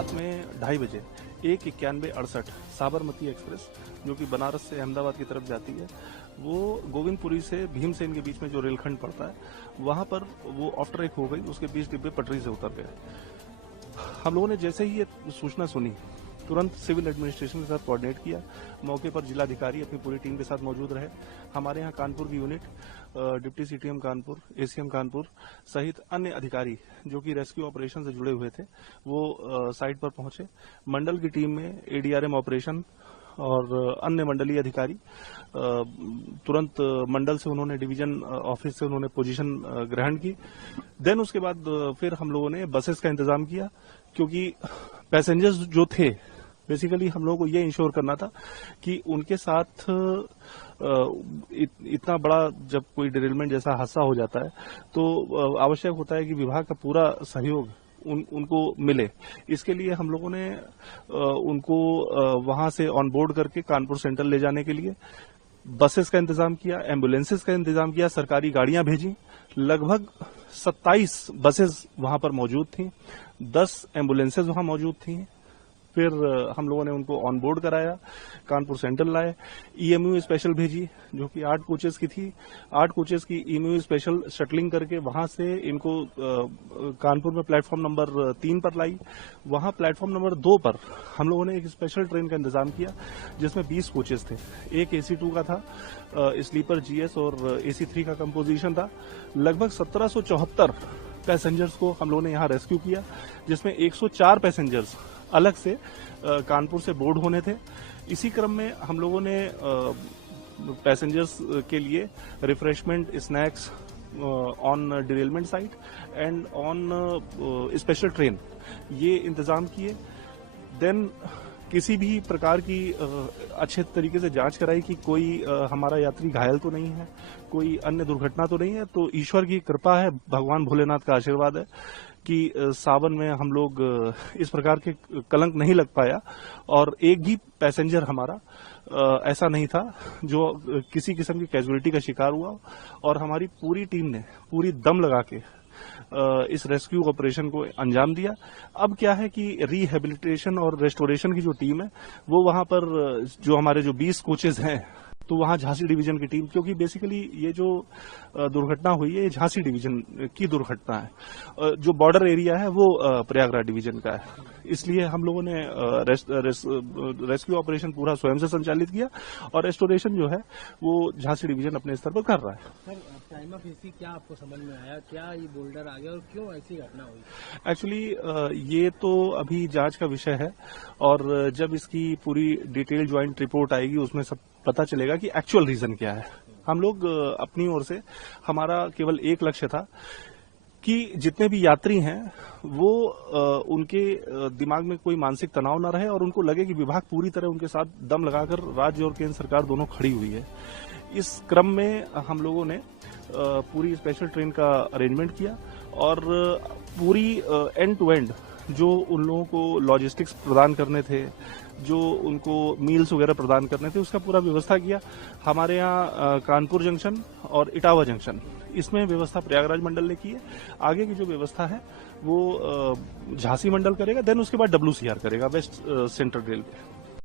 रात में 2:30 बजे 1:91:68 साबरमती एक्सप्रेस जो कि बनारस से अहमदाबाद की तरफ जाती है, वो गोविंदपुरी से भीमसेन के बीच में जो रेलखंड पड़ता है वहां पर वो ऑफ ट्रैक हो गई। उसके 20 डिब्बे पटरी से उतर गए। हम लोगों ने जैसे ही ये सूचना सुनी तुरंत सिविल एडमिनिस्ट्रेशन के साथ कोऑर्डिनेट किया। मौके पर जिलाधिकारी अपनी पूरी टीम के साथ मौजूद रहे। हमारे यहाँ कानपुर की unit, deputy CTM Kanpur, ACM Kanpur सहित अन्य अधिकारी जो कि रेस्क्यू ऑपरेशन से जुड़े हुए थे वो साइट पर पहुंचे। मंडल की टीम में एडीआरएम ऑपरेशन और अन्य मंडलीय अधिकारी तुरंत मंडल से उन्होंने डिवीजन ऑफिस से उन्होंने पोजीशन ग्रहण की। देन उसके बाद फिर हम लोगों ने बसेस का इंतजाम किया, क्योंकि पैसेंजर्स जो थे बेसिकली हम लोगों को ये इंश्योर करना था कि उनके साथ इतना बड़ा जब कोई डिरेलमेंट जैसा हादसा हो जाता है तो आवश्यक होता है कि विभाग का पूरा सहयोग उनको मिले। इसके लिए हम लोगों ने उनको वहां से ऑन बोर्ड करके कानपुर सेंट्रल ले जाने के लिए बसेस का इंतजाम किया, एम्बुलेंसेस का इंतजाम किया, सरकारी गाड़ियां भेजी। लगभग 27 बसेस वहां पर मौजूद थी, 10 एम्बुलेंसेस वहां मौजूद थी। फिर हम लोगों ने उनको ऑन बोर्ड कराया, कानपुर सेंट्रल लाए। ईएमयू स्पेशल भेजी जो कि 8 कोचेस की थी। 8 कोचेस की ईएमयू स्पेशल शटलिंग करके वहां से इनको कानपुर में प्लेटफॉर्म नंबर 3 पर लाई। वहां प्लेटफॉर्म नंबर 2 पर हम लोगों ने एक स्पेशल ट्रेन का इंतजाम किया जिसमें 20 कोचेस थे। एक AC2 का था, स्लीपर GS और AC3 का कंपोजिशन था। लगभग 1774 पैसेंजर्स को हम लोगों ने यहाँ रेस्क्यू किया, जिसमें 104 पैसेंजर्स अलग से कानपुर से बोर्ड होने थे। इसी क्रम में हम लोगों ने पैसेंजर्स के लिए refreshment, snacks on derailment site and on special train ये इंतजाम किए। देन किसी भी प्रकार की अच्छे तरीके से जांच कराई कि कोई हमारा यात्री घायल तो नहीं है, कोई अन्य दुर्घटना तो नहीं है। तो ईश्वर की कृपा है, भगवान भोलेनाथ का आशीर्वाद है कि सावन में हम लोग इस प्रकार के कलंक नहीं लग पाया और एक भी पैसेंजर हमारा ऐसा नहीं था जो किसी किस्म की कैजुअलिटी का शिकार हुआ। और हमारी पूरी टीम ने पूरी दम लगा के इस रेस्क्यू ऑपरेशन को अंजाम दिया। अब क्या है कि रिहेबिलिटेशन और रेस्टोरेशन की जो टीम है वो वहां पर जो हमारे जो 20 कोचेज हैं तो वहां झांसी डिवीजन की टीम, क्योंकि बेसिकली ये जो दुर्घटना हुई है ये झांसी डिवीजन की दुर्घटना है। जो बॉर्डर एरिया है वो प्रयागराज डिवीजन का है। इसलिए हम लोगों ने रेस्क्यू ऑपरेशन पूरा स्वयं से संचालित किया और रेस्टोरेशन जो है वो झांसी डिवीजन अपने स्तर पर कर रहा है। सर, टाइम ऑफ ऐसी क्या आपको समझ में आया, क्या ये बोल्डर आ गया और क्यों ऐसी घटना हुई? एक्चुअली ये तो अभी जांच का विषय है और जब इसकी पूरी डिटेल ज्वाइंट रिपोर्ट आएगी उसमें सब पता चलेगा कि एक्चुअल रीजन क्या है। हम लोग अपनी ओर से हमारा केवल एक लक्ष्य था कि जितने भी यात्री हैं वो उनके दिमाग में कोई मानसिक तनाव न रहे और उनको लगे कि विभाग पूरी तरह उनके साथ दम लगाकर राज्य और केंद्र सरकार दोनों खड़ी हुई है। इस क्रम में हम लोगों ने पूरी स्पेशल ट्रेन का अरेंजमेंट किया और पूरी एंड टू एंड जो उन लोगों को लॉजिस्टिक्स प्रदान करने थे, जो उनको मील्स वगैरह प्रदान करने थे, उसका पूरा व्यवस्था किया। हमारे यहाँ कानपुर जंक्शन और इटावा जंक्शन इसमें व्यवस्था प्रयागराज मंडल ने की है। आगे की जो व्यवस्था है वो झांसी मंडल करेगा, देन उसके बाद WCR करेगा, वेस्ट सेंट्रल रेलवे।